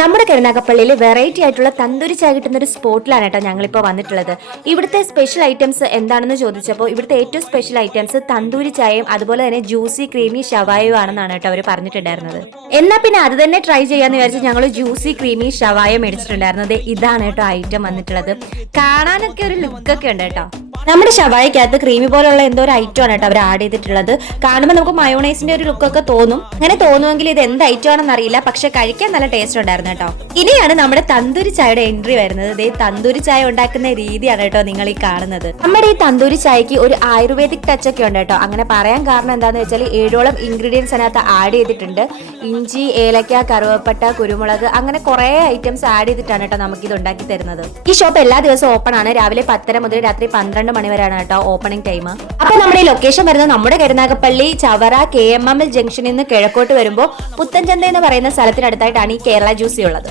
നമ്മുടെ കരുനാഗപ്പള്ളിയിൽ വെറൈറ്റി ആയിട്ടുള്ള തന്തൂരി ചായ കിട്ടുന്ന ഒരു സ്പോട്ടിലാണ് കേട്ടോ ഞങ്ങളിപ്പോൾ വന്നിട്ടുള്ളത്. ഇവിടുത്തെ സ്പെഷ്യൽ ഐറ്റംസ് എന്താണെന്ന് ചോദിച്ചപ്പോൾ ഇവിടുത്തെ ഏറ്റവും സ്പെഷ്യൽ ഐറ്റംസ് തന്തൂരി ചായയും അതുപോലെ തന്നെ ജ്യൂസി ക്രീമി ഷവായയും ആണെന്നാണ് കേട്ടോ അവർ പറഞ്ഞിട്ടുണ്ടായിരുന്നത്. എന്നാൽ പിന്നെ അത് തന്നെ ട്രൈ ചെയ്യാന്ന് വിചാരിച്ച് ഞങ്ങൾ ജ്യൂസി ക്രീമി ഷവായ മേടിച്ചിട്ടുണ്ടായിരുന്നത്. ഇതാണ് കേട്ടോ ഐറ്റം വന്നിട്ടുള്ളത്. കാണാനൊക്കെ ഒരു ലുക്കൊക്കെ ഉണ്ട് കേട്ടോ. നമ്മുടെ ഷവായക്കകത്ത് ക്രീമി പോലുള്ള എന്തോ ഒരു ഐറ്റം ആണ് കേട്ടോ അവർ ആഡ് ചെയ്തിട്ടുള്ളത്. കാണുമ്പോൾ നമുക്ക് മയോണൈസിന്റെ ഒരു ലുക്കൊക്കെ തോന്നും. അങ്ങനെ തോന്നുമെങ്കിൽ ഇത് എന്ത് ഐറ്റം ആണെന്ന് അറിയില്ല, പക്ഷെ കഴിക്കാൻ നല്ല ടേസ്റ്റ് ഉണ്ടായിരുന്നു കേട്ടോ. ഇനിയാണ് നമ്മുടെ തന്തൂരി ചായയുടെ എൻട്രി വരുന്നത്. ഇതേ തന്തൂരി ചായ ഉണ്ടാക്കുന്ന രീതിയാണ് കേട്ടോ നിങ്ങൾ ഈ കാണുന്നത്. നമ്മുടെ ഈ തന്തൂരി ചായക്ക് ഒരു ആയുർവേദിക് ടച്ച് ഒക്കെ ഉണ്ട് കേട്ടോ. അങ്ങനെ പറയാൻ കാരണം എന്താണെന്ന് വെച്ചാൽ 7ഓളം ഇൻഗ്രീഡിയൻസ് അതിനകത്ത് ആഡ് ചെയ്തിട്ടുണ്ട്. ഇഞ്ചി, ഏലക്ക, കറുവപ്പട്ട, കുരുമുളക്, അങ്ങനെ കുറെ ഐറ്റംസ് ആഡ് ചെയ്തിട്ടാണ് കേട്ടോ നമുക്ക് ഇത് ഉണ്ടാക്കി തരുന്നത്. ഈ ഷോപ്പ് എല്ലാ ദിവസവും ഓപ്പൺ ആണ്. രാവിലെ 10:30 മുതൽ രാത്രി 12 മണി വരെയാണ് കേട്ടോ ഓപ്പണിംഗ് ടൈം. അപ്പൊ നമ്മുടെ ഈ ലൊക്കേഷൻ വരുന്നത് നമ്മുടെ കരുനാഗപ്പള്ളി ചവറ KMML ജംഗ്ഷനിൽ നിന്ന് കിഴക്കോട്ട് വരുമ്പോൾ പുത്തൻചന്ത എന്ന് പറയുന്ന സ്ഥലത്തിനടുത്തായിട്ടാണ് ഈ കേരള ജ്യൂസി ഉള്ളത്.